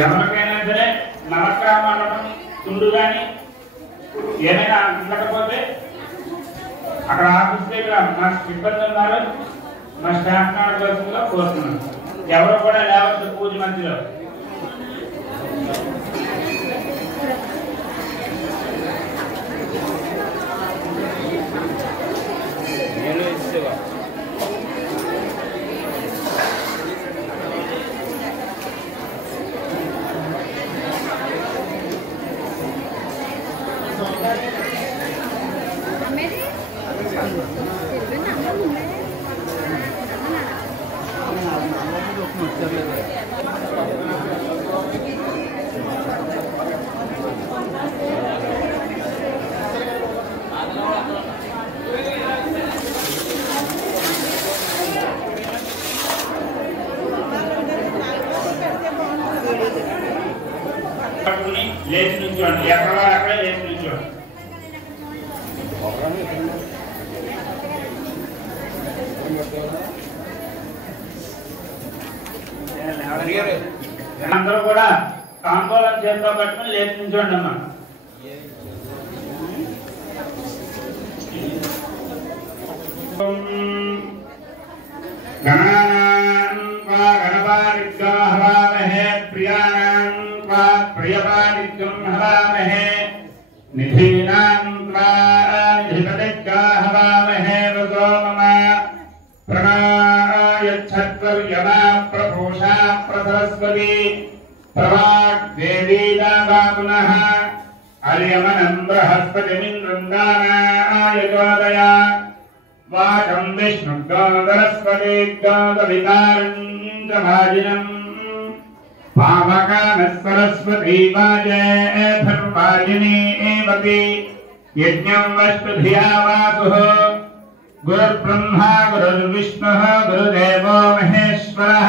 ఎవరికైనా సరే నమస్కారం అనడం తుండు కానీ ఏమైనా ఉండకపోతే అక్కడ ఆఫీస్ దగ్గర మా సిబ్బంది ఉన్నారు, మా స్టాఫ్ నడవలసిందిగా కోరుతున్నాను. ఎవరు కూడా లేవద్దు పూజ మధ్యలో. లేచి నుంచోండి, ఎక్కడ అక్కడే లేచి నుంచోండి. అందరూ కూడా తాంబూలం చేతితో పట్టుకుని లేచి నుంచోండి అమ్మా. గణపాదిగ్రహవామహే ప్రియాణాం త్వా ప్రియపాదిగ్రం హవామహే నిధీనాం త్వా నిధిపతిగ్రహవామహే వసో మమ ప్రణాయచ్చత్వర్యమా ప్రపూషా ప్రసరస్వతి ప్రవాగ్దేవీదాపునః అర్యమనం బృహస్పతిమింద్రం దానాయజోదయ వాచం విష్ణుగోదరస్వతి గోదవికారం పావకానః సరస్వతీ వాజేభిర్వాజినీవతి యజ్ఞం వష్టుధియా వాసుః గురుర్బ్రహ్మా గురుర్విష్ణుః గురుదేవో మహేశ్వరః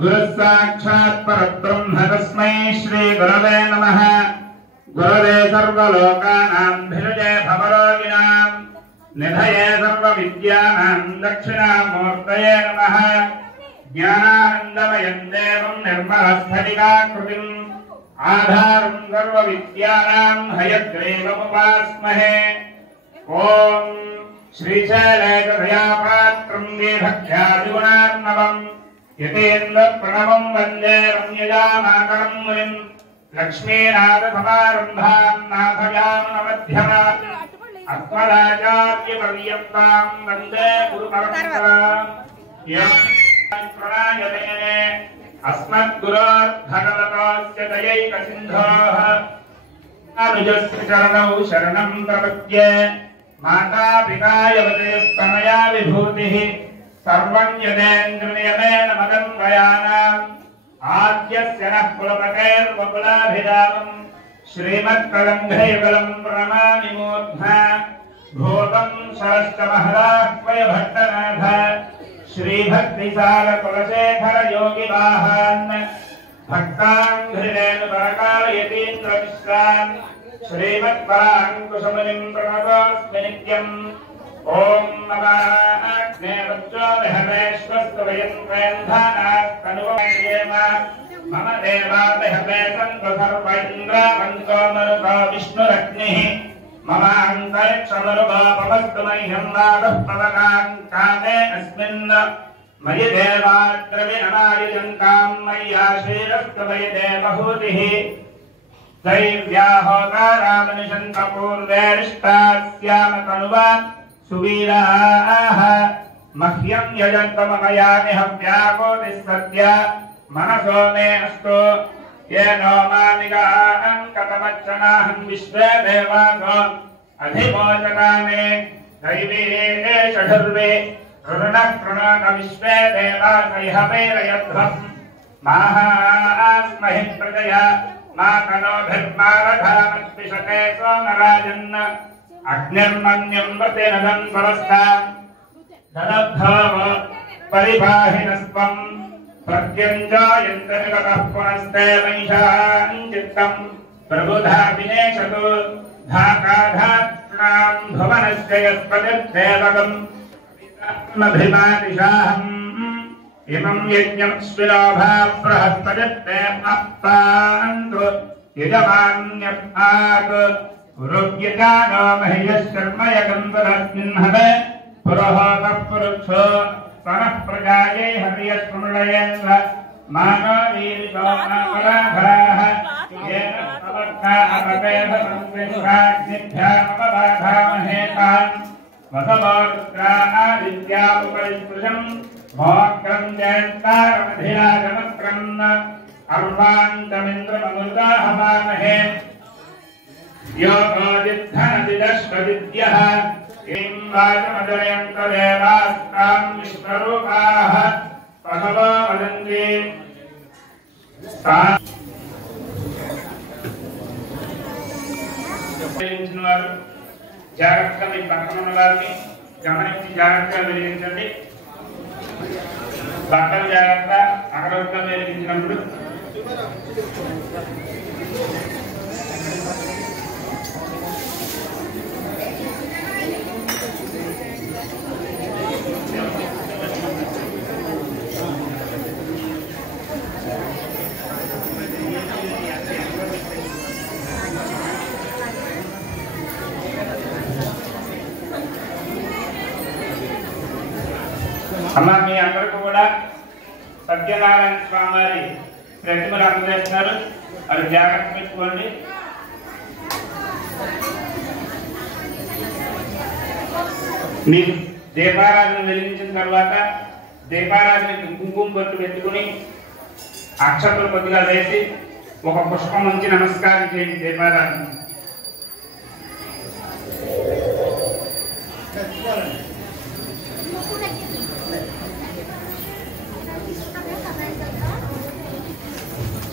గురుః సాక్షాత్ పరబ్రహ్మ తస్మై శ్రీ గురవే నమః. గురవే సర్వలోకానాం భిషజే భవరోగిణాం నిధయే సర్వవిద్యానాం దక్షిణామూర్తయే నమః. జ్ఞానానందమయం దేవం నిర్మలస్ఫటికాకృతిం ఆధారం సర్వవిద్యానాం హయగ్రీవముపాస్మహే. ఓం శ్రీశైలేశదయాపాత్రం వీభక్ష్యాదిగుణార్ణవం యతేంద్రప్రణవం వందే రమ్యజామాతరం మునిం లక్ష్మీనాథసమారంభాం నాథయామునమధ్యమాం అస్మదాచార్యపర్యంతాం వందే గురుపరంపరాం. ప్రణాయతే అస్మద్గురోర్భగవతోస్య దయైకసింధోః అనుజస్య చరణౌ శరణం ప్రపద్యే. మాతా పితాయవతేస్తనయా విభూతిః సర్వం యదేంద్రియమేన మదన్వయానాం ఆద్యస్య నః కులపతేర్వకులాభిరామం శ్రీమత్కలంఘయుగలం ప్రణమామి మూర్ధ్నా. భూతం సరశ్చ మహదాహ్వయ భట్టనాథ శ్రీభక్తిసార కులశేఖర యోగి వాహాన్ భక్తాంఘ్రిరేణు పరకాలయతీంద్ర మిశ్రాన్ శ్రీమత్పరాంకుశమునిం ప్రణతోస్మి నిత్యం. ఓం నమః వజ్రోదహమేశ్వస్తవయం ప్రేంధానాస్తనువేమ మమ దేవాదహమే సంతు సర్వ ఇంద్రావంతో మరుతో విష్ణురగ్నిః మమ అంతరిక్షమరుగోపమస్తు మహ్యం నాదః పవనాం కామే అస్మిన్ మయి దేవాద్రవిణమాయుజంతాం మయ్యాశీరస్తు మయి దేవహూతిః. దైవ్యాహోతారామనిషంత పూర్వేరిష్టాస్యామ తనువాన్ సువీరాః మహ్యం యజంత మమ యానిహ వ్యాకోటిః సత్య మనసో మే అస్తు. येनो मामिगाहं कतमच्चनाहं विश्वे देवासो अधिमोचकामे दैवीरे षडुर्वे ऋणः प्रणोत विश्वे देवासयः वेरयध्वम् माहास्महि प्रजया मातनोभिर्मारधामद्विषते सोमराजन् अग्निर्मन्यं प्रतिनदन् परस्ताम् ददब्धाव परिबाहिनस्त्वम् प्रत्यञ्जायन्तनिकटः पुनस्ते महिषान् चित्तम् प्रबुधा विनेशतु धाकाधात्नाम् भुवनस्य यस्पतिर्देवकम् अभिमादिशाहम् इमं यज्ञस्विनोभा बृहस्पतिर्ते अप्पान्तु यजमान्यपात् पुरुज्यजानो मह्यश्चर्मयगन्धरस्मिन्हवे पुरोहतः पुरुषो सनः प्रजायै हर्यस्मृणयेन्द्र मानो वीरितोपराधाः येन समर्थापतेभ्यामपबाधामहे तान् वसवोरुद्रा आदित्या उपरिस्पृशम् मोक्रम् जयन्तारमधिराजमक्रम् अर्वान्तमिन्द्रममृताहवामहे योगोदिद्धनदिदश्वदिद्यः इं वाचमजयन्त देवास्ताम् विश्वरूपाः वसवो वदन्ति వారు జాగ్రత్తగా మీ పక్కన ఉన్న వారిని గమనించి జాగ్రత్తగా వెలిగించండి. బట్టలు జాగ్రత్త అగరవత్తుగా వెలిగించినప్పుడు అమ్మ మీ అందరికీ కూడా సత్యనారాయణ స్వామి వారి ప్రతిమలు అందజేస్తున్నారు. అది జాగ్రత్త పెట్టుకోండి. మీరు దీపారాధన వెలిగించిన తర్వాత దీపారాధనకి కుంకుమ బొట్టు పెట్టుకుని అక్షతలు కొద్దిగా వేసి ఒక పుష్పం నుంచి నమస్కారం చేయండి. దీపారాధన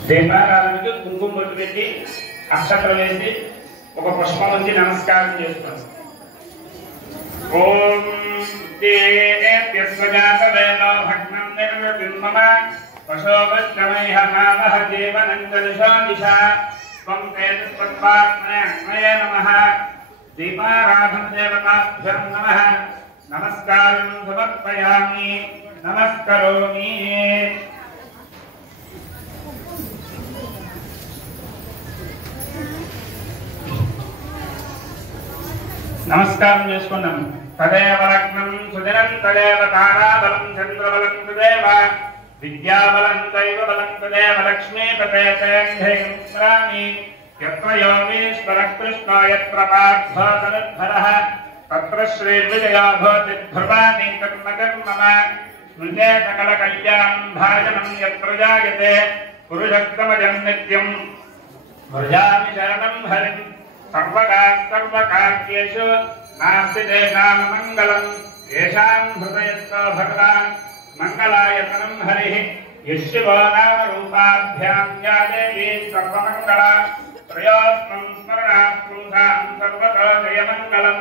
దీపారాధనకి కుంకుమ బొట్టు పెట్టి అక్షతలు వేసి ఒక పుష్పం నుంచి నమస్కారం చేస్తాం. ఓం దేవ్యస్వజాతవేనో భగ్నం నిర్విమమ పశోవశ్రమైః నామః దేవనందనిషో దిశా త్వం తేజస్వత్వాత్మనే నమః. దీపారాధన దేవతాభ్యం నమః. నమస్కారం సమర్పయామి. నమస్కరోమి. నమస్కారం చేసుకున్నాం. తదేవ లగ్నం సుదినం తదేవ తారాబలం చంద్రబలం తదేవ విద్యాబలం దైవ బలం తదేవ లక్ష్మీపతేంద్రామి. యత్ర యోగేశ్వర కృష్ణో యత్ర పార్థో తనుద్ధరః తత్ర శ్రీర్విజయో భవతి ధ్రువాణి కర్మ కర్మమ. స్మృతే సకల కళ్యాణం భాజనం యత్ర జాయతే పురుషోత్తమజం నిత్యం వ్రజామి శరణం హరిం. సర్వకార్యేషు నాస్తి తేషాం మంగళం. ఏషాం హృదయస్థో భగవాన్ మంగళాయతనం హరిః. యశివో నామ రూపాభ్యాం యా దేవీ సర్వమంగళా. త్రయోస్మం స్మరణాత్ పుంసాం సర్వతో జయమంగళం.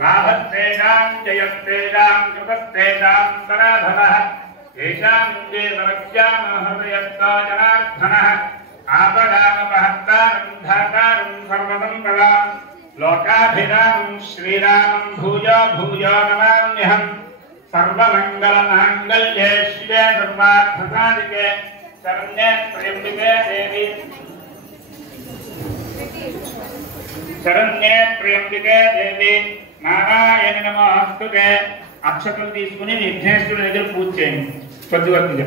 లాభస్తేషాం జయస్తేషాం కృతస్తేషాం పరాభవః. ఏషాం దేవరస్యామ హృదయస్థో జనార్దనః. ఆపదామపహర్తారం ధాతారం సర్వమంగళాం. లోకాభిరామం శ్రీరామం భూయో భూయో నమామ్యహం. సర్వమంగళమాంగళ్యే శివే సర్వార్థసాధికే శరణ్యే త్ర్యంబకే దేవి. శరణ్యే త్ర్యంబకే దేవి నారాయణ నమోస్తుతే. అక్షతలు తీసుకుని విఘ్నేశ్వరుడి దగ్గర పూజ చేయండి కొద్దిగా.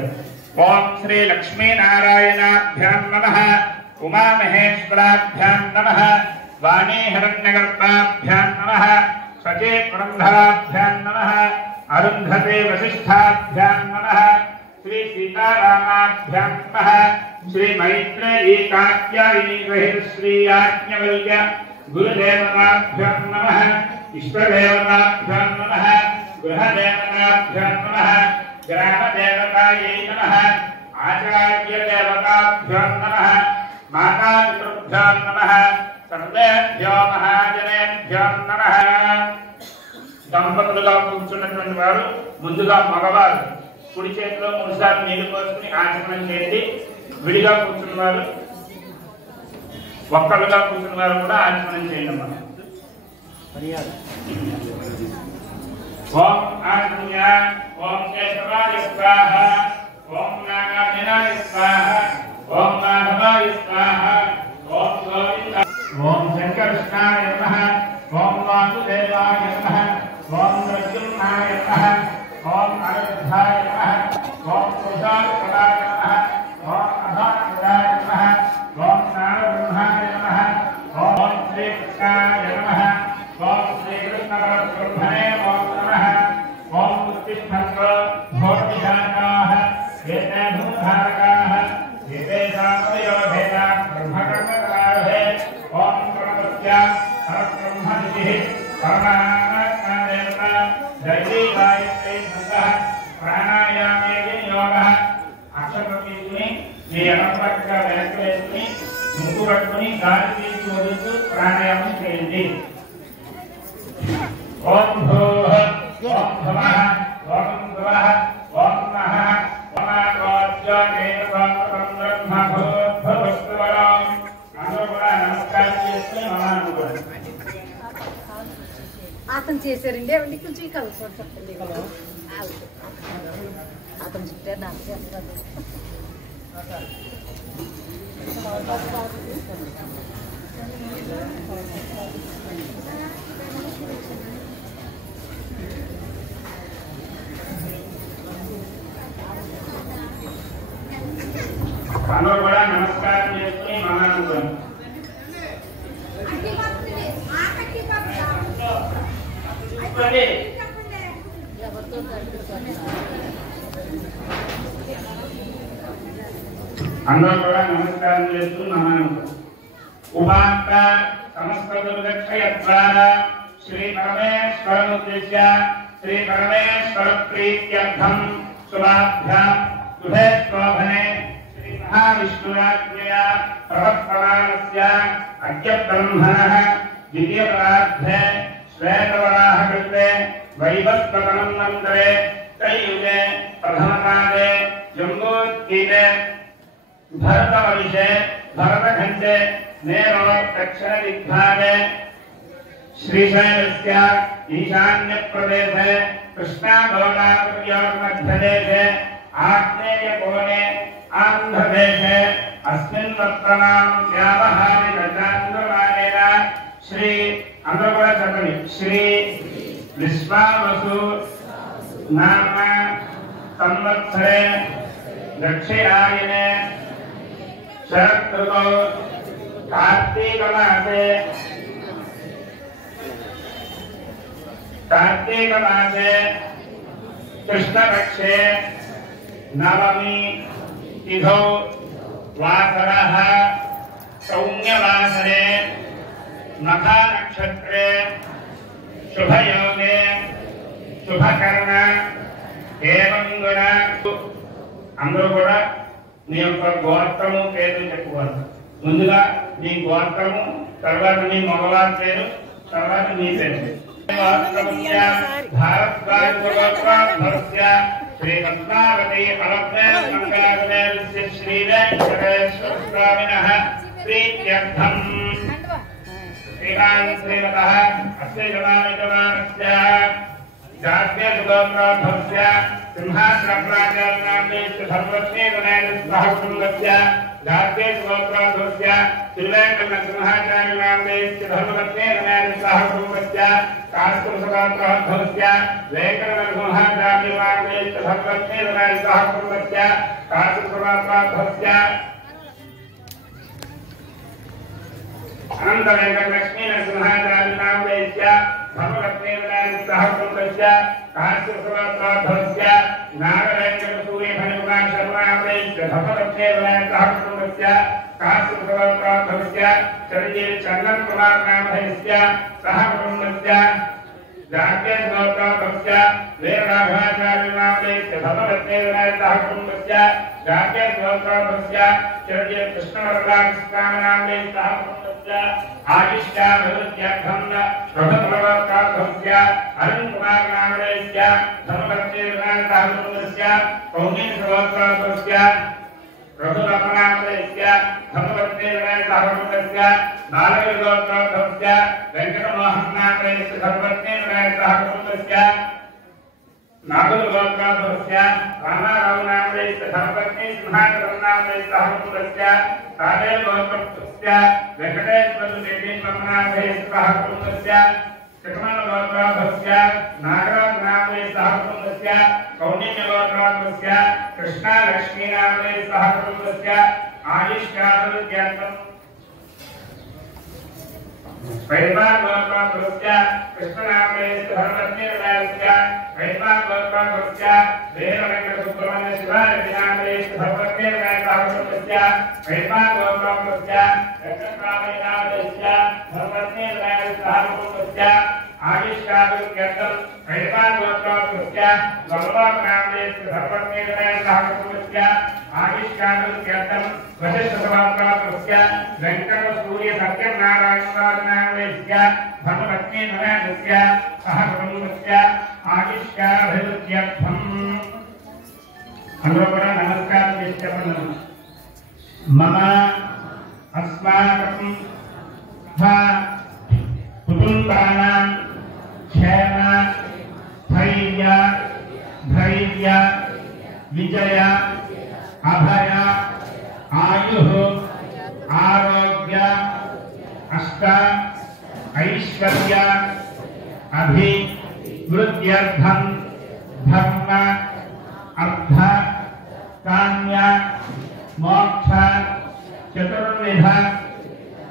ఓం శ్రీ లక్ష్మీనారాయణాభ్యాం నమః. ఉమామహేశ్వరాభ్యాం నమః. వాణీ హిరణ్యగర్భాభ్యాం నమః. స్వచే పురంధరాభ్యాం నమః. అరుంధతే వశిష్ఠాభ్యాం నమః. శ్రీ సీతారామాభ్యాం నమః. శ్రీ మైత్రేయీ కాత్యాయనీ శ్రీ యాజ్ఞవల్క్య గురుదేవతాభ్యాం నమః. ఇష్టదేవతాభ్యాం నమః. గృహదేవతాభ్యాం నమః. గ్రామదేవతాయై నమః. ఆచార్యదేవతాభ్యాం నమః. మాతాపితృభ్యాం నమః. సర్వేభ్యో మహాజనేభ్యో నమః. దంపతులుగా కూర్చున్నటువంటి వారు ముందుగా మగవారు కుడి చేతిలో 3 సార్లు నీళ్లు పోసుకుని ఆచమనం చేయండి. విడిగా కూర్చున్నవారు ఒక్కరుగా కూర్చున్నవారు కూడా ఆచమనం చేయండి అన్నమాట. ఓం ఆచమ్య. ఓం కేశవాయ స్వాహ. ओम नागार्जुनाय स्वाहा ओम माधवाय स्वाहा ओम गोविंद ओम शंकरकृष्णाय नमः ओम वासुदेवाय नमः ओम प्रद्युम्नाय नमः ओम अनिरुद्धाय नमः ओम पुरुषाय नमः ओम अधात्मजाय नमः ओम नारब्रह्माय नमः ओम श्री कृष्णाय नमः ओम श्री कृष्ण परब्रह्मणे नमः ओम उत्तिष्ठन्त भोर्विशाखाः एते धूमधारकाः एते सामयोधेता ब्रह्मकर्मकराहे ओम प्रणवस्य परब्रह्मनिधिः परमात्मा दैवी गायत्री मंत्रः प्राणायामे योगः అక్షరమీని మీ అనంతరంగా వెనక్కి ముందు పట్టుకుని గాలి తీసి వదులుతూ ప్రాణాయామం చేయండి. ఓం భూః ఓం భవః ఓం భువః ఓం మహః ఓమాగోజ్జాయేన బ్రహ్మ భూర్భువస్సువరం అందరూ కూడా నమస్కారం చేసి మనానుకోండి. అతను చేశారండి అవండి కొంచెం కలుసుకోండి చెప్పండి అతను చుట్టే నాకు చేస్తారు అందరూ కూడా నమస్కారం చేసుకుని మనానుకోండి. అందరూ కూడా నమస్కారం చేస్తూ మనానుకోండి. ఉపాంత సమస్త దుర్గక్షయద్వారా శ్రీ పరమేశ్వరముద్దేశ్య శ్రీ పరమేశ్వర ప్రీత్యర్థం శుభాభ్యాం శుభే శోభనే శ్రీ మహావిష్ణురాజ్ఞయా ప్రవర్తమానస్య అద్య బ్రహ్మణః ద్వితీయపరార్థే శ్వేతవరాహకల్పే వైవస్వతనం మంత్రే त्रैयुगे प्रथमपादे जम्बूद्वीपे भरतवर्षे भरतखण्डे नेरोत्तक्षण दिग्भागे श्रीशैलस्य ईशान्यप्रदेशे कृष्णागोदावरीयोर्मध्यदेशे आग्नेयकोणे आन्ध्रदेशे अस्मिन् वर्तमानं व्यावहारिकचान्द्रमानेन श्री आन्ध्रप्रदेशपरि श्री विश्वावसु नाम संवत्सरे दक्षिणायने शरत् ऋतौ कार्तिक मासे कृष्णपक्षे नवमी तिथौ वासरः सौम्यवासरे मखा नक्षत्रे शुभयोगे శుభకరణ ఏవం గుణ అందరూ కూడా మీ యొక్క గోత్రము పేరు చెప్పుకోవాలి. ముందుగా మీ గోత్రము, తర్వాత మీ మగవారి పేరు, తర్వాత మీ పేరు. భారద్వాజగోత్రాధర్స్య శ్రీ పద్మావతి అలభ్య శ్రీ వెంకటేశ్వర స్వామినః ప్రీత్యర్థం శ్రీమాన్ శ్రీమతః అస్య జనామితమానస్య जात्यगोत्राधस्य सिंहासनप्राचार्यनामदेश्य धर्मपत्नीगणैर्सहकुटुम्बस्य जात्यगोत्राधस्य त्रिवेङ्कटसिंहाचार्यनामदेश्य धर्मपत्नीगणैर्सहकुटुम्बस्य कास्तुसगोत्राधस्य वेङ्कटसिंहाचार्यनामदेश्य धर्मपत्नीगणैर्सहकुटुम्बस्य कास्तुसगोत्राधस्य अनंत वेंकटलक्ष्मी नरसिंहाचार्यनामदेश्य धर्मपत्नीगणैर्सहकुटुम्बस्य काश्यपसुराध्वस्य नागवेंकटसूर्यफणिमुखाशर्मादेश्य धर्मपत्नीगणैर्सहकुटुम्बस्य काश्यपसुराध्वस्य चिरंजीवी चंदन कुमार नामधेयस्य सहकुटुम्बस्य जात्यगोत्राधस्य वीरराघवाचार्यनामदेश्य धर्मपत्नीगणैर्सहकुटुम्बस्य जात्यगोत्राधस्य चिरंजीवी कृष्णवरदाकृष्णनामदेश्य सहकुटुम्बस्य आयुष्याभिवृद्ध्यर्थं प्रभुप्रवर्तकार्थस्य अरुण कुमार नामदेश्य धर्मपत्नीगणैर्सहकुटुम्बस्य कौमुदीगोत्राधस्य रघुनाथनामदेश्य धर्मपत्नीगणैर्सहकुटुम्बस्य बालवीरगोत्राधस्य वेंकटमोहन नामदेश्य धर्मपत्नीगणैर्सहकुटुम्बस्य नागल गोत्राधस्य रामाराव नामले धर्मपत्नी सिंहाकरण नामले सहकुलस्य तारे गोत्रस्य वेंकटेश्वर देवी नामले सहकुलस्य चक्रमण गोत्राधस्य नागराज नामले सहकुलस्य कौंडिन्य गोत्राधस्य कृष्णा लक्ष्मी नामले सहकुलस्य आयुष्कालज्ञातम् वैद्वान गोत्राधस्य कृष्णनामले धर्मपत्नी नामस्य वैद्वान गोत्राधस्य देवरंग सुब्रह्मण्य शिवाजी नामले धर्मपत्नी नामस्य वैद्वान गोत्राधस्य वेंकटरामय नामस्य धर्मपत्नी नामस्य आयुष्कालज्ञातम् वैद्वान गोत्राधस्य वल्लभ नामले धर्मपत्नी नामस्य आयुष्कालज्ञातम् वशिष्ठगोत्राधस्य वेंकट सूर्य सत्यनारायण नामस्य धर्मपत्नी नामस्य सहकुलस्य आयुष्काभिवृद्ध्यर्थम् अंदर नमस्कार मम अस्माकं कुटुंबानां क्षेम धैर्य विजय अभय आयुः आरोग्य अष्ट ऐश्वर्य अभिवृद्ध्यर्थं धर्म अर्थ काम्य मोक्ष चतुर्विध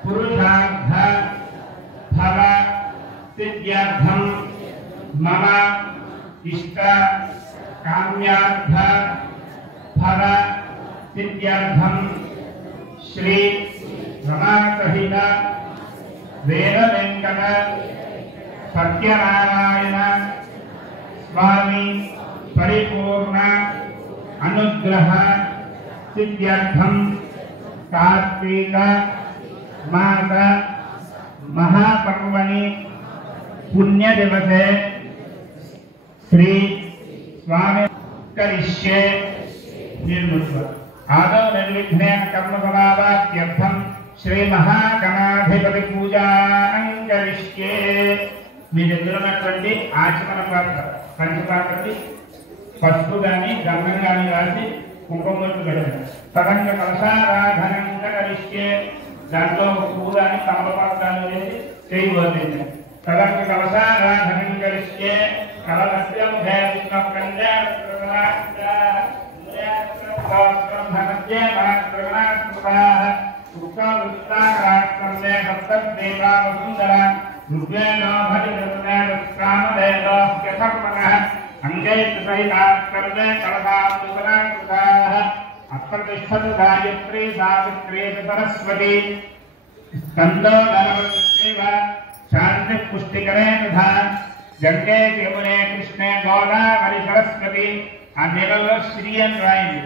पुरुषार्थ फल सिद्ध्यर्थं मम इष्ट काम्यार्थ फल सिद्ध्यर्थं श्री रमासहित वेद वेंकट सत्यनारायण स्वामी परिपूर्ण अनुग्रह सिद्ध्यर्थं कार्तिक मास महापर्वणि पुण्य दिवसे श्री स्वामी करिष्ये निर्मुक्त आदौ निर्विघ्नेन कर्म समाप्त्यर्थं श्री महागणाधिपति पूजां करिष्ये మీ దగ్గర ఉన్నటువంటి ఆచమన పాత్ర పంచపాత్రకి పసుపు కానీ గంధం కానీ రాసి కుంకుమతో పెట్టండి తదంగ కలశారాధనం కరిష్యే దాంట్లో పువ్వు కానీ తమలపాత్రాలు వేసి చేయబోతుంది తదంగ కలశారాధనం కరిష్యే కలసత్యం విష్ణు కళ్యాణ रुद्रेणो भजनरुद्रेण कामदेवो यथर्मणः अंगैर्सहिताः सर्वे कलशादुसराकृताः अप्रतिष्ठतु गायत्री सावित्री सरस्वती स्कन्दो गणपतिस्त्रीव शान्तिः पुष्टिकरे तथा गंगे यमुने कृष्णे गोदावरी सरस्वती आ నీళ్ళలో శ్రీ అని రాయండి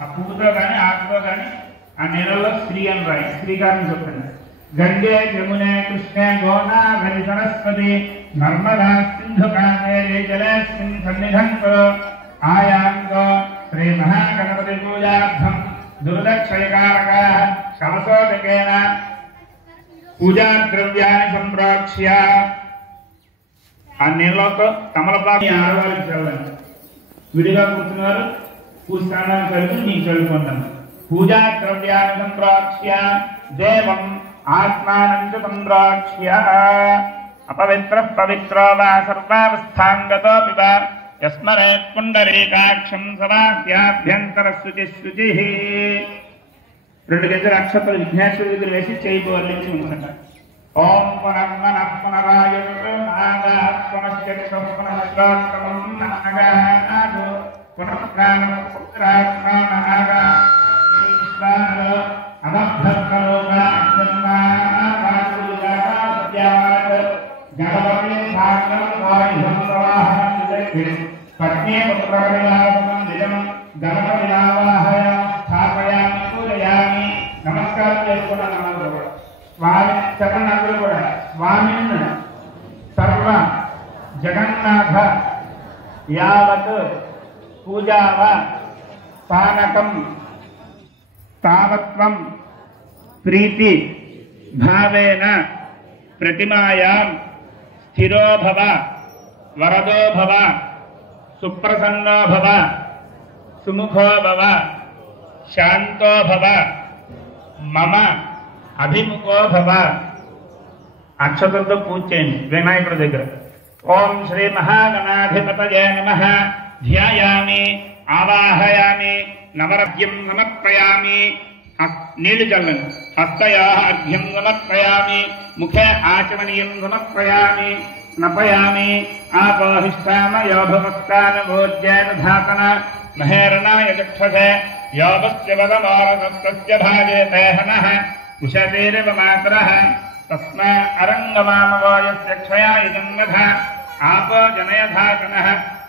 ఆ పువ్వుతో కానీ ఆకుతో కానీ ఆ నీళ్ళలో శ్రీ అని రాయండి శ్రీకారం చెప్పండి गंगे यमुने कृष्णे गोदावरी सरस्वती नर्मदा सिंधु कावेरी जलेस्मिन् सन्निधं कुरु आयान्तो श्री महागणपति पूजार्थं दुर्दक्षयकारकः कलशोदकेन पूजा द्रव्यानि संप्रोक्ष्य ఆ నీళ్ళతో తమలపాకు ఆడవారికి చల్లండి విడిగా కూర్చున్నారు పూజానాన్ని కలిపి నీకు చల్లుకుంటాను పూజా ద్రవ్యాన్ని సంప్రోక్ష్య దేవం आत्मानंद संप्रोक्ष्य अपवित्र पवित्रो वा सर्वावस्थांगतो पिबा यस्मरेत् पुंडरीकाक्षं समाह्याभ्यन्तरशुचिः రెండు గంటల అక్షతలు విఘ్నేశ్వరుడి దగ్గర వేసి చేయి బోర్లించి ఉంచండి ఓం పునర్మనః పునరాయతు నాగాః పునశ్చక్షుః పునశ్చోత్తమం నాగాః పునఃప్రాణః పుత్రాత్మాన నాగాః ఈశ్వరో अमभ्यर्कलोका गणपति भागं वायुं प्रवाहं पत्नी पुत्रकविलासं दिनं गणपतिनावाहय स्थापयामि पूजयामि नमस्कार చేసుకున్నాను స్వామి చెప్పండి అందరూ కూడా స్వామిన్ సర్వ జగన్నాథ యావత్ పూజావ పానకం तावत्वं प्रीति भावेन प्रतिमायां स्थिरो भव वरदो भव సుప్రసన్నో భవ, సుముఖో భవ, శాంతో భవ, మమ అభిముఖో భవ. అక్షతలతో పూజ చేయండి వినాయకుడి దగ్గర. ఓం శ్రీ మహాగణాధిపతయే నమః. ధ్యాయామి, ఆవాహయామి, నవరభ్యం సమర్పయామి. నీళ్లు చల్లండి. హస్తయా అర్ఘ్యం సమర్పయామి, ముఖే ఆచమనీయం సమర్పయామి. స్నపయామి. ఆపోహిష్టామయో భవత్కానుభోజ్యేన మహేరణాయ చక్షసే యోగస్య వదమోరసస్య భాజేతే హనః ఉషతేరివ మాతరః తస్మా అరంగమామవోయస్య క్షయాయ జన్మధ ఆపో జనయధాతనః.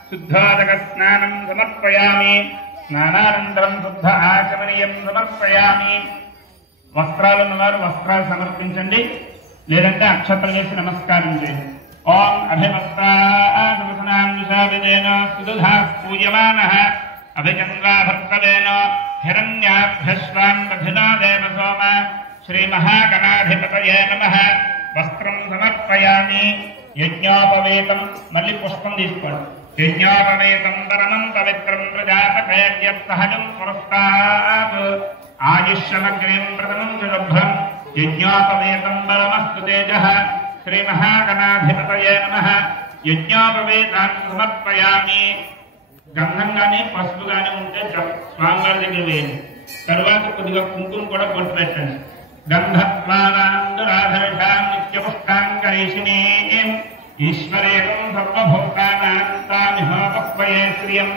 శుద్ధోదక స్నానం సమర్పయామి. స్నానానంతరం శుద్ధ ఆచమనీయం సమర్పయామి. వస్త్రాలు ఉన్నవారు వస్త్రాలు సమర్పించండి, లేదంటే అక్షతలు వేసి నమస్కారం చేయండి. ఓం అభిమస్త్రాభిదేన సుదుధా పూయమానః అభిచంద్రాభర్తవేన హిరణ్యాభ్యశ్వాన్ రథినా దేవ సోమ. శ్రీ మహాగణాధిపతయే నమః. వస్త్రం సమర్పయామి. యజ్ఞోపవేతం, మళ్ళీ పుష్పం తీసుకోండి. యజ్ఞోపవేతం పరమం పవిత్రం ప్రజాపతేర్యత్ సహజం పురస్తాత్ ఆయుష్యమగ్రీం ప్రథమం శుభ్రం యజ్ఞోపవేతం బలమస్తు తేజః. శ్రీ మహాగణాధిపతయే నమః. యజ్ఞోపవేతాన్ని సమర్పయామి. గంధం కానీ పసుపు కానీ ఉంటే స్వామివారి దగ్గర వేయండి. తరువాత కొద్దిగా కుంకుమ కూడా కొట్టు పెట్టండి. గంధత్వానాందురాధర్షాం నిత్యపుష్టాంకరేషిణీం ఈశ్వరేకం సర్వభూతానాం తామిహోపక్వయే శ్రియం.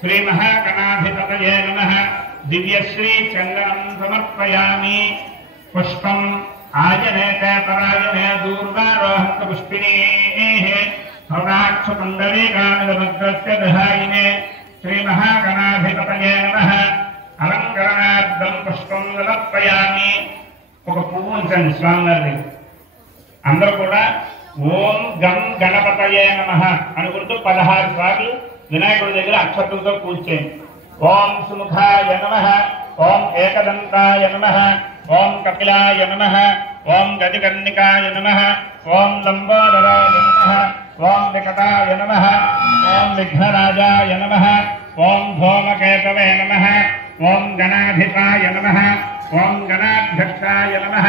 శ్రీ మహాగణాధిపతయే నమః. దివ్యశ్రీ చందనం సమర్పయామి. పుష్పం ఆజనేతే పరాజనే దూర్వారోహంత పుష్పిణీః సౌరాక్షకుండలీకామిదమగ్రస్య దధాయినే. శ్రీ మహాగణాధిపతయే నమః. అలంకరణార్థం పుష్పం సమర్పయామి. ఒక పువ్వు ఉంచండి స్వామివారి. అందరూ కూడా ఓం గం గణపతయే నమః అనుకుంటూ 16 సార్లు వినాయకుడి దగ్గర అక్షతులతో పూజ చేయండి. ఓం సుముఖాయ నమః. ఓం ఏకదంతాయ నమః. ఓం కపిలాయ నమః. ఓం గజకర్ణికాయ నమః. ఓం లంబోదరాయ నమః. ఓం వికటాయ నమః. ఓం విఘ్నరాజాయ నమః. ఓం ధూమకేతవే నమః. ఓం గణాధిపాయ నమః. ఓం గణాధ్యక్షాయ నమః.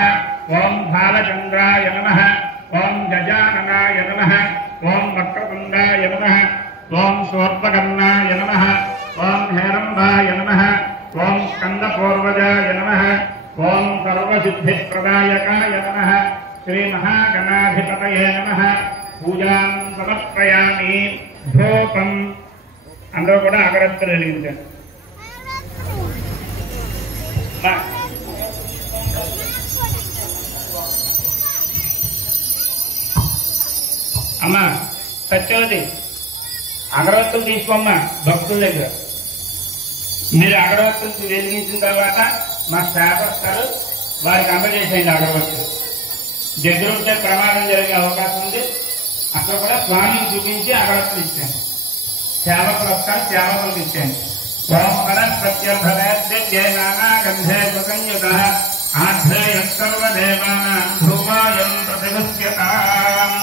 ఓం బాలచంద్రాయ నమః. ఓం గజాననాయ నమః. ఓం వక్రతుండాయ నమః. ఓం శూర్పకర్ణాయ నమః. ఓం హేరంబాయ నమః. ఓం స్కందపూర్వజాయ నమః. ఓం సర్వసిద్ధిప్రదాయకాయ నమః. శ్రీ మహాగణాధిపతయే నమః. పూజాం సమర్పయామి. ధూపం అందరూ కూడా అగరత్తులు వెలిగించండి. అమ్మా సత్యవతి అగరవత్తులు తీసుకోమ్మా భక్తుల దగ్గర. మీరు అగరవత్తులు వెలిగించిన తర్వాత మా స్టాఫ్ వస్తారు, వారికి అందజేసేయండి అగరవత్తులు. దగ్గర ఉంటే ప్రమాదం జరిగే అవకాశం ఉంది. అక్కడ కూడా స్వామిని చూపించి అగరవత్తులు ఇచ్చాను. సేవకులు వస్తారు, సేవకులకు ఇచ్చాను. ఓం వనస్పత్యర్భవేద్యేనా గంధే సుసంయుత ఆధ్రేయ సర్వదేవానాం ధూమాయం ప్రతిగృహ్యతాం.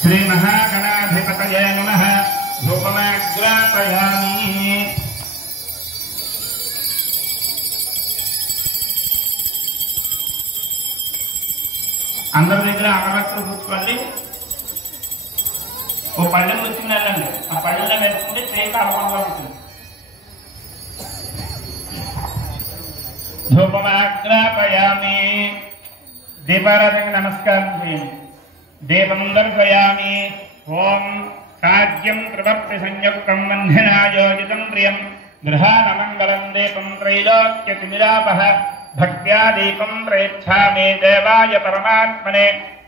శ్రీ మహాగణాధిపతయే నమః. ధూపమాగ్రాపయామి. అందరి దగ్గర అగరవత్తులు పుచ్చుకోండి. ఓ పళ్ళెం వచ్చింది వెళ్ళండి. ఆ పళ్ళెంలో వేసుకుంటే చేతి అలవాటుగా ఉంటుంది. ధూపమాగ్రాపయామి. దీపారాధనకి నమస్కారం చేయండి. దీపం దర్శయామి. ఓం సాధ్యం త్రివర్తి సంయుక్తం వంధినాయోజితం ప్రియం గృహానమంగళం దీపం త్రైలోక్యతిమిరాపః భక్త్యా దీపం ప్రేచ్ఛామి దేవాయ పరమాత్మనే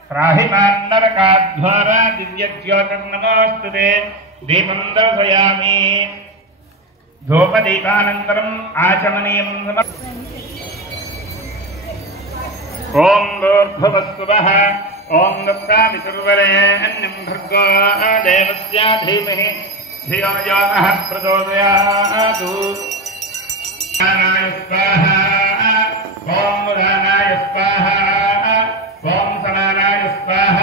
త్రాహిమాన్నరకాధ్వారా దివ్యజ్యోతిర్నమోస్తుతే. దీపం దర్శయామి. ధూపదీపానంతరం ఆచమనీయం. ఓం భూర్భువస్సువః. ఓం దత్తామితుర్వరేణ్యం భర్గో దేవస్య ధీమహి ధియో యో నః ప్రచోదయాత్. స్వాహ. ఓం ఉదానాయ స్వాహ. ఓం సమానాయ స్వాహ.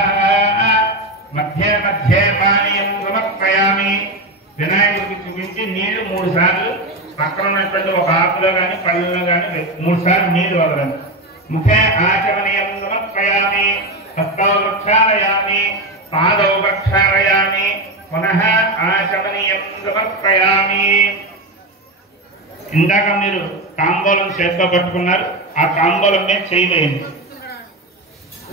మధ్యే మధ్యే పానీయం సమర్పయామి. 3 సార్లు పక్కన ఉన్నటువంటి ఒక ఆకులో కానీ పళ్ళలో కానీ 3 సార్లు నీరు వదలండి. ముఖే ఆచమనీయం సమర్పయామి, హస్తౌ ప్రక్షాళయామి, పాదౌ ప్రక్షాళయామి, పునః ఆచమనీయం సమర్పయామి. ఇందాక మీరు తాంబూలం చేతితో పట్టుకున్నారు, ఆ తాంబూలం మీద చేయలేండి.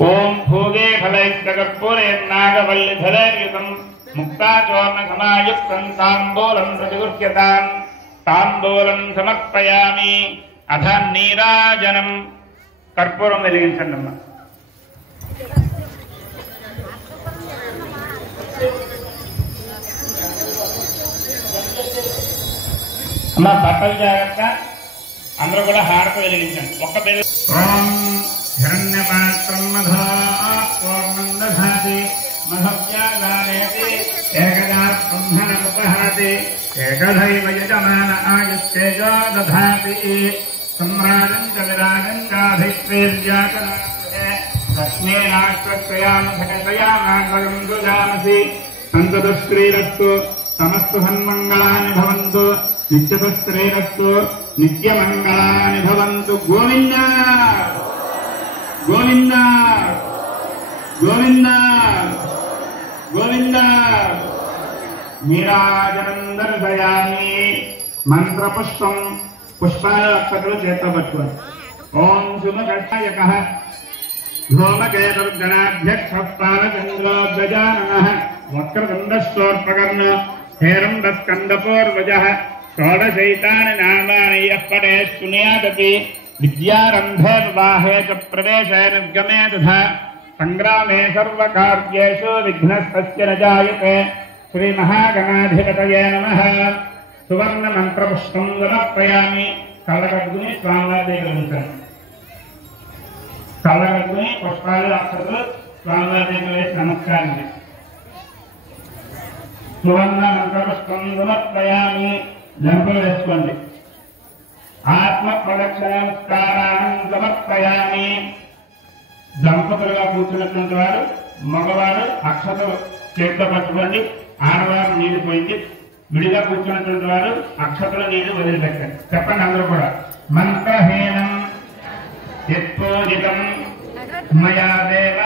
ఓం భోగే ఫలైస్తకర్పూరేన్నాగవల్లిధరైర్యుతం ముక్తాచోర్ణ సమాయుక్తం తాంబూలం ప్రతిగృహ్యతాం. తాంబూలం సమర్పయామి. అథ నీరాజనం. కర్పూరం వెలిగించండి అమ్మా. అమ్మా బట్టలు జాగ్రత్త, అందరూ కూడా హారతి వెలిగించండి. ఒక్క బెల్లి. ఓం హిరణ్యపాత్రం మధా పూర్ణం దధాతి మధవ్యాగానేతి ఏకదా బ్రహ్మణముపహరతి ఏకదైవ యజమాన ఆయుస్తేజో దధాతి సమ్రాజం చ విరాజం చాధిక్వేర్యాకనాస్తే లక్ష్మీనాశ్రయామఘటయామాగం దుజామసి సంతతశ్రీరస్తు సమస్తు సన్మంగళాని భవంతు నిత్యతశ్రీరస్తు నిత్యమంగళాని భవంతు. గోవింద గోవింద గోవింద గోవింద. నీరాజనం దర్శయామి. మంత్రపుష్పం పుష్పాల అక్షతలు చేత్తో పట్టుకోండి. ఓం శుభకర్షాయకః ధూమకేతుర్గణాధ్యక్షపాలచంద్రోద్గజాననః వక్రతుండస్తోర్పకర్ణ హేరంబస్కందపూర్వజः షోడశైతాని నామాని యః పఠేత్ శృణుయాదపి విద్యారంభేర్వాహే చ ప్రవేశే నిర్గమే తథా సంగ్రామే సర్వకార్యేషు విఘ్నస్తస్య న జాయతే. శ్రీమహాగణాధిపతయే నమః. సువర్ణ మంత్రపుష్పం సమర్పయామి. కళ్ళకద్దుని స్వామివారి దగ్గర ఉంచండి. కళ్ళకద్దుని పుష్పాలు అక్షతలు స్వామివారి దగ్గర వేసి నమస్కారం. సువర్ణ మంత్రపుష్పం సమర్పయామి. జంపులు వేసుకోండి. ఆత్మ ప్రదక్షిణాన్ని సమర్పయామి. దంపతులుగా కూర్చున్నటువంటి వారు మగవారు అక్షతలు చేతితో పట్టుకోండి. ఆడవారు నీళ్లు పోయింది. విడిగా కూర్చున్నటువంటి వారు అక్షతలు నీళ్లు వదిలిపెట్టండి. చెప్పండి అందరూ కూడా. మంత్రహీనం యత్పూజితం మయా దేవ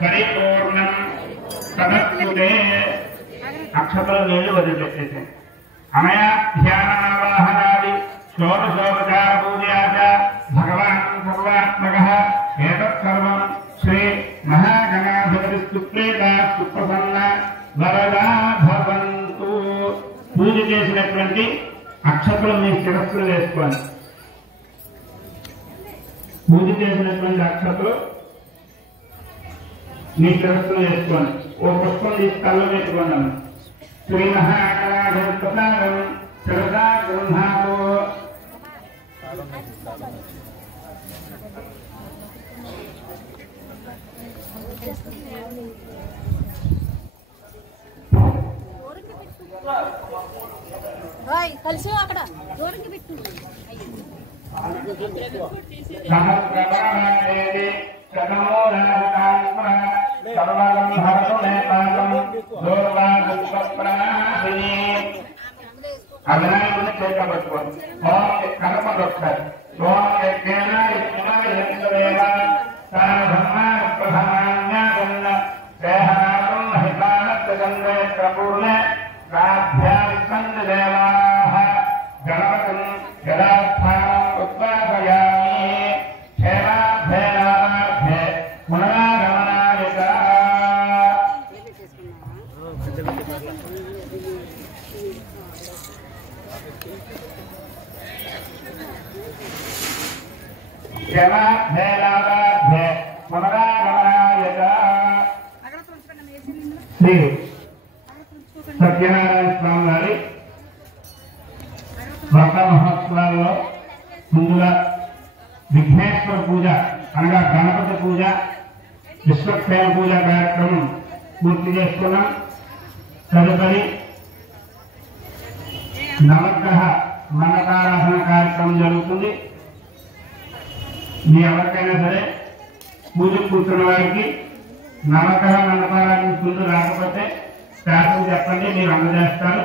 పరిపూర్ణం తదత్యుతే. అక్షతలు నీళ్లు వదిలిపెట్టేసి అనయా ధ్యానావాహనాది షోడశోపచార పూజాచ భగవాన్ సర్వాత్మకః ఏతత్ సర్వం శ్రీ మహాగణాధిపతి సుప్రీత సుప్రసన్న వరదా భవంతు. పూజ చేసినటువంటి అక్షతలు మీ శిరస్సులు వేసుకోండి. పూజ చేసినటువంటి అక్షతలు మీ శిరస్సులు వేసుకోండి. ఓ పుష్పం తీసి కళ్ళు పెట్టుకోండి. శ్రీ మహాగణాధిపతి ప్రసాదం శిరసా గృహాలు. కలిసి అక్కడ దూరంకి పెట్టు. అభినాయకుని చేతపట్టుకోండి. కనపడి ఒకసారి గణపతి జలాస్థానం ఉత్పాదయామి. క్షేమాభ్యేనాభ్యే పునరాగమనాయక. క్షేమాభ్యేనాభ్యే పునరాగమనాయక. శ్రీ సత్యనారాయణ స్వామి వారి వ్రత మహోత్సవాల్లో ముందుగా విఘ్నేశ్వర పూజ అనగా గణపతి పూజ, విశ్వక్సేన పూజ కార్యక్రమం పూర్తి చేసుకున్నాం. తదుపరి నవగ్రహ మండపారాధన కార్యక్రమం జరుగుతుంది. మీ ఎవరికైనా సరే పూజ కూర్చున్న వారికి నవగ్రహ మండపారాధన ముందు రాకపోతే శాస్త్రం చెప్పండి, మీరు అందజేస్తారు.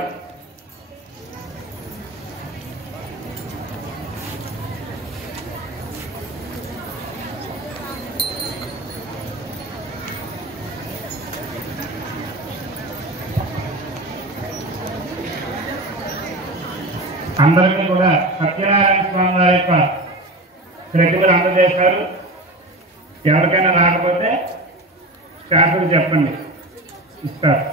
అందరికీ కూడా సత్యనారాయణ స్వామి వారి యొక్క ప్రతిభలు అందజేస్తారు. ఎవరికైనా రాకపోతే స్టాఫ్కి చెప్పండి, ఇస్తారు.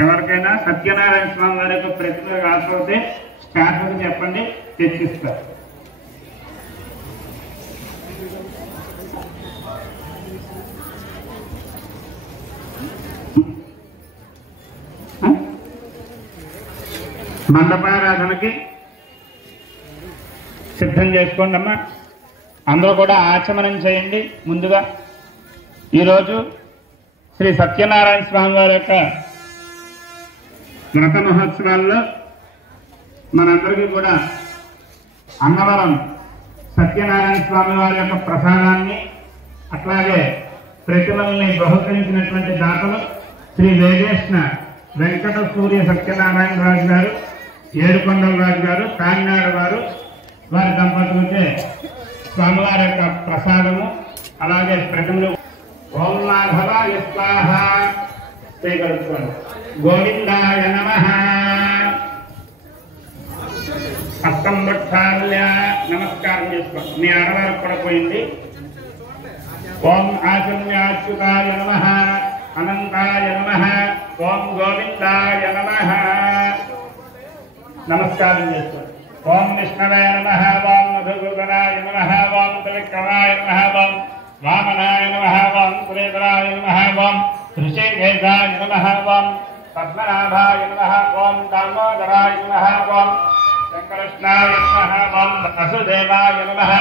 ఎవరికైనా సత్యనారాయణ స్వామి వారి యొక్క ప్రతిభ కాకపోతే స్టాఫ్కి చెప్పండి, తెచ్చిస్తారు. మండపారాధనకి సిద్ధం చేసుకోండి అమ్మా. అందరూ కూడా ఆచమనం చేయండి. ముందుగా ఈరోజు శ్రీ సత్యనారాయణ స్వామి వారి యొక్క వ్రత మహోత్సవాల్లో మనందరికీ కూడా అన్నవరం సత్యనారాయణ స్వామి వారి యొక్క ప్రసాదాన్ని అట్లాగే ప్రతిమల్ని బహుకరించినటువంటి దాతలు శ్రీ వేగేష్ణ వెంకట సూర్య సత్యనారాయణ రాజు గారు, ఏడుకొండల రాజు గారు, కాకినాడ వారు, వారి దంపతులకే స్వామివారి యొక్క ప్రసాదము అలాగే ప్రతిమలు ఓం మాధవాయ స్వాహ స్వీకరించుకోండి. గోవిందాయ నమః. హస్తం వక్షాల్య నమస్కారం చేసుకోండి. మీ ఆడవారికి కూడా పోయింది. ఓం ఆచమ్యాచ్యుతాయ నమః, అనంతాయ నమః, ఓం గోవిందాయ నమః. నమస్కారం చేసుకోండి. ఓం విష్ణవే నమః, ఓం మధుసూదనాయ నమః, ఓం త్రివిక్రమాయ నమః, ఓం వామనాయ నమః, ఓం శ్రీధరాయ నమః, ఓం ఋషికేశాయ నమః, ఓం పద్మనాభాయ నమః, ఓం దామోదరాయ నమః, ఓం శంకరకృష్ణాయ నమః, ఓం వసుదేవాయ నమః,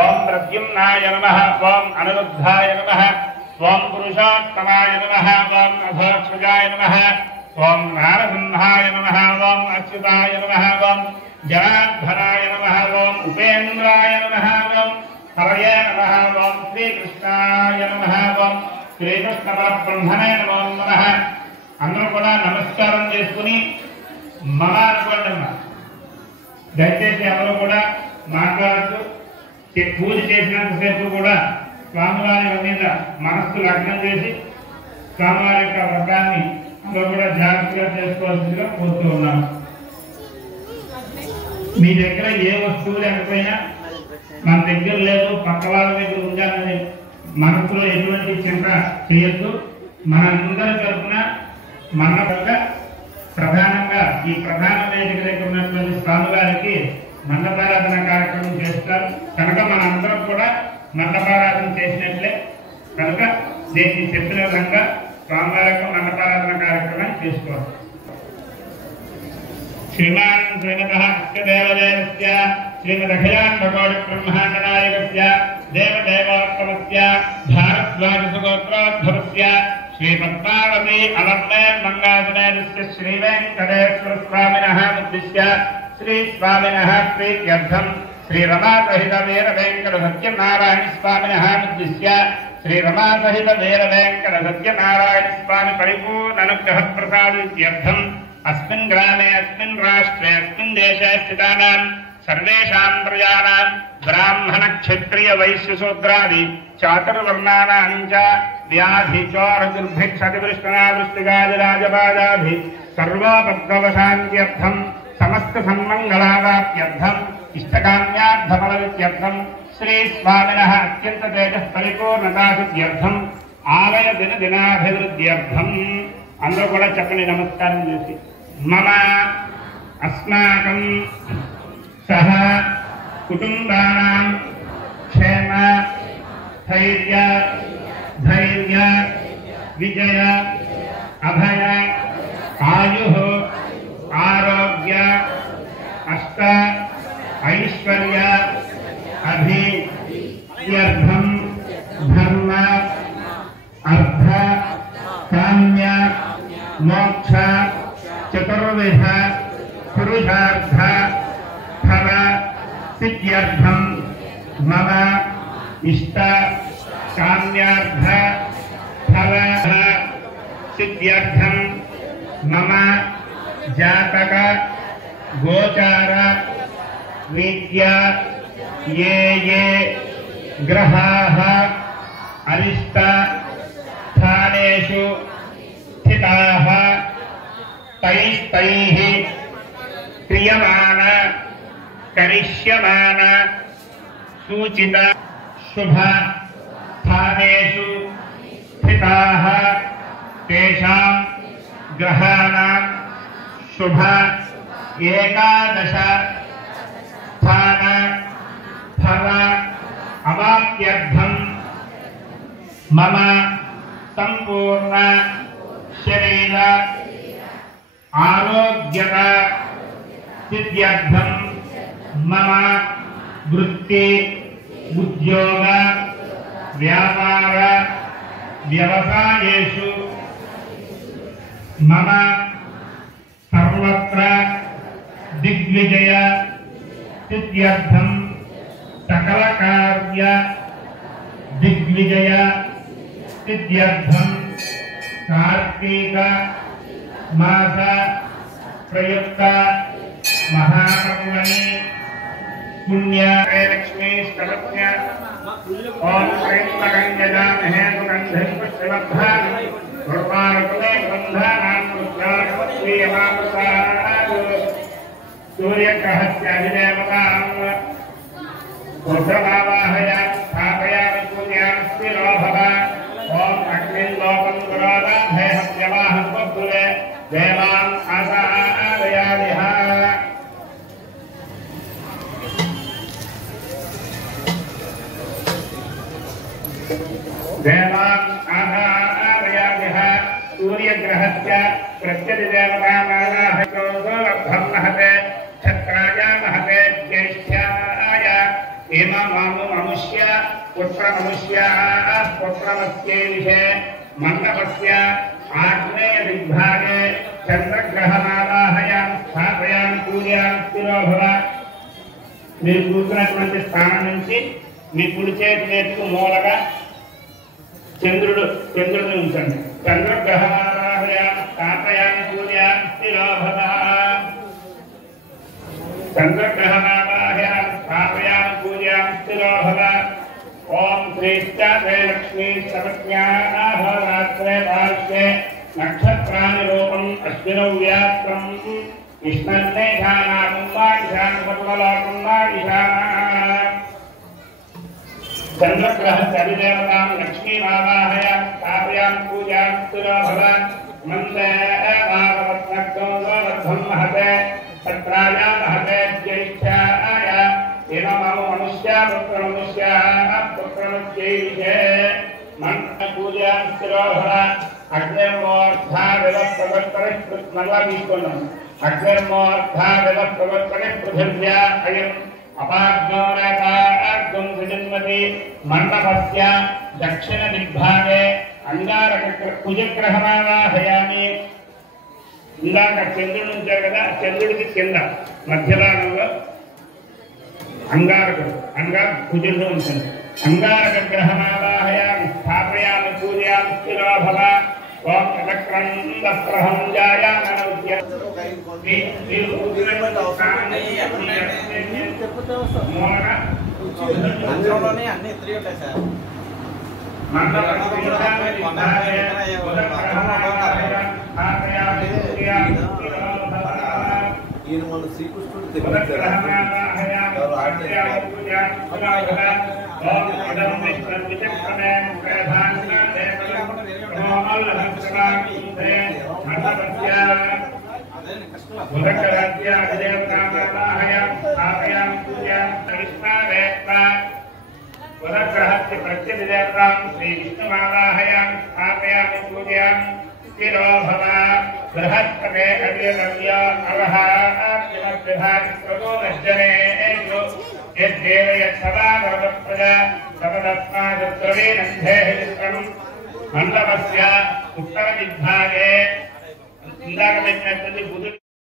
ఓం ప్రద్యుమ్నాయ నమః, ఓం అనిరుద్ధాయ నమః, ఓం పురుషోత్తమాయ నమః, ఓం అధోక్షజాయ నమః, ఓం నారసింహాయ నమః, ఓం అచ్యుతాయ నమః, ఓం జనార్దనాయ నమః, ఓం ఉపేంద్రాయ నమః, ఓం హరయే నమః, ఓం శ్రీకృష్ణాయ నమః, ఓం శ్రీకృష్ణ పరబ్రహ్మణే నమో నమః. అందరూ కూడా నమస్కారం చేసుకుని మమ అనుకోండి. దయచేసి ఎవరు కూడా మాట్లాడుతూ పూజ చేసినంతసేపు కూడా స్వామివారి మీద మనస్సు లగ్నం చేసి స్వామివారి యొక్క వ్రతాన్ని అందరూ కూడా జాగ్రత్తగా చేసుకోవాల్సిందిగా కోరుతూ ఉన్నాము. మీ దగ్గర ఏ వస్తువు లేకపోయినా మన దగ్గర లేదు పక్క వాళ్ళ దగ్గర ఉండాలని మనసులో ఎటువంటి చింత చేయొద్దు. మనందరి తరఫున మన వల్ల ప్రధానంగా ఈ ప్రధాన వేదిక దగ్గర ఉన్నటువంటి స్వామివారికి మండపారాధన కార్యక్రమం చేస్తారు కనుక మనందరం కూడా మండపారాధన చేసినట్లే. కనుక దీన్ని చెప్పిన విధంగా స్వామివారి యొక్క మండపారాధన కార్యక్రమం చేసుకోవాలి. శ్రీమాన్ శ్రీమతః అష్టదేవదేవస్య శ్రీమదఖిలాండకోటి బ్రహ్మాండనాయకస్య దేవదేవోత్తమస్య భారద్వాజసుగోత్రోద్భవస్య శ్రీపద్మావతి అలర్మేర్మంగాసనేనస్య శ్రీవేంకటేశ్వర స్వామినః ఉద్దిశ్య శ్రీ స్వామినః ప్రీత్యర్థం శ్రీరమాసహిత వీర వెంకట సత్యనారాయణ స్వామినః ఉద్దిశ్య శ్రీరమాసహిత వీర వెంకట సత్యనారాయణ స్వామి పరిపూర్ణ అనుగ్రహ ప్రసాదిత్యర్థం अस्मिन् ग्रामे अस्मिन् राष्ट्रे अस्मिन् देशे स्थितानां सर्वेषां प्रजानां ब्राह्मण क्षत्रिय वैश्य शूद्रादि चातुर्वर्णानां च व्याधि चोर दुर्भिक्षतिवृष्टनावृष्टिकादि राजबाधाभि सर्वोपद्रवशान्त्यर्थं समस्त सम्मङ्गलावाप्त्यर्थं इष्टकाम्यार्थफलवित्यर्थं श्री स्वामिनः अत्यन्त तेजः परिपूर्णतासिद्ध्यर्थं आलय दिन दिनाभिवृद्ध्यर्थं అందరూ కూడా చెప్పండి నమస్కారం చేసి. మమ అస్మాకం సహ కుటుంబానాం క్షేమ స్థైర్య ధైర్య విజయ అభయ ఆయుః ఆరోగ్య అష్ట ఐశ్వర్య అభివృద్ధి धर्म अर्थ काम्य मोक्ष चतुर्विध पुरुषार्थ फल सिद्ध्यर्थम मम इष्ट काम्यार्थ फल सिद्ध्यर्थम मम जातक गोचार रीत्या ये ये ग्रहाः अरिष्ट स्थानेषु स्थिताः तैस्तैः क्रियमाण करिष्यमाण सूचित शुभ स्थानेषु स्थिताः तेषां ग्रहाणां शुभ एकादश स्थान फल अवाप्त्यर्थं मम संपूर्ण शरीर आरोग्यता सिद्ध्यर्थं मम वृत्ति उद्योग व्यापार व्यवसायेषु मम सर्वत्र दिग्विजय सिद्ध्यर्थं सकल कार्य दिग्विजय सिद्ध्यर्थं कार्तिक मास प्रयुक्त महापर्वणि पुण्य लक्ष्मी स्तवत्य ओम कृष्णगंजजामहे सुगंधिं पुष्पवर्धानं गुरुवारकुले बन्धानां रुद्राक्षीयमाप्रसाद सूर्यग्रहस्य अधिदेवतां ऊर्ध्वमावाहयामि स्थापयामि पूजयामि स्थिरो भव ओम अग्निलोकं पुरोदाधे हव्यवाहं बद्धुले देवान् आसादयामिह देवान् आधारयामिह सूर्यग्रहस्य प्रत्यधिदेवतामानाहयोगोरब्धं महते छत्राय महते ज्येष्ठ्याय हेममामुममुष्य पुत्रममुष्याः पुत्रमस्ये विषे मण्डपस्य आग्नेयदिग्भागे चन्द्रग्रहमावाहयामि स्थापयामि पूजयामि स्थिरो भव మీరు కూర్చున్నటువంటి స్థానం నుంచి మీ కుడి చేతి వైపుకు మూలగా చంద్రుడిని ఉంచండి. చంద్రగ్రహమావాహయామి స్థాపయామి పూజయామి స్థిరో భవ చంద్రగ్రహమావాహయామి స్థాపయామి పూజయామి స్థిరో భవ ఓం శ్రీష్టాదే లక్ష్మీ సమజ్ఞాహోరాత్రే పార్శ్వే నక్షత్రాన్ని రూపం అశ్వినౌ వ్యాప్తం चंद्रग्रहस्य अधिदेवतां लक्ष्मीमावाहयामि स्थापयामि पूजयामि स्थिरो भव मन्दे भागवत्नक्तोऽवर्धं महते छत्राय महते ज्येष्ठाय हेममामु मनुष्या पुत्रमनुष्याः पुत्रमस्यै विषे मन्त्र पूजयामि स्थिरो भव अग्निर्मोर्धा विवप्रवर्तने मल्ला तीसुकुन्नां अग्निर्मोर्धा विवप्रवर्तने पृथिव्या अयम् अपाग्नोरकाग्गुं सृजन्मति मण्डपस्य दक्षिण दिग्भागे अंगारक कुजग्रहमावाहयामि इंदाक चंद्रुడు ఉంచారు కదా చంద్రుడికి కింద మధ్య భాగంలో అంగారకుడు కుజుడు ఉంటుంది అంగారక గ్రహమావాహయామి స్థాపయామి పూజయామి స్థిరో భవ ఓం చక్రందస్రహం జాయామనౌద్య అందులోనే అన్ని 3 ఉంటాయి సార్ ఈయన మన శ్రీకృష్ణుడు वरग्रहस्य प्रत्यधिदेवतां श्रीविष्णुमावाहयामि स्थापयामि पूजयामि स्थिरो भव बृहस्पते अव्यगव्य अवः आप्यमद्विभागि प्रदो नश्जने यद्देव यत्सदा भवप्रजा మండపస్య ఉత్తర విభాగే ఇందాక పెట్టినటువంటి బుధుడు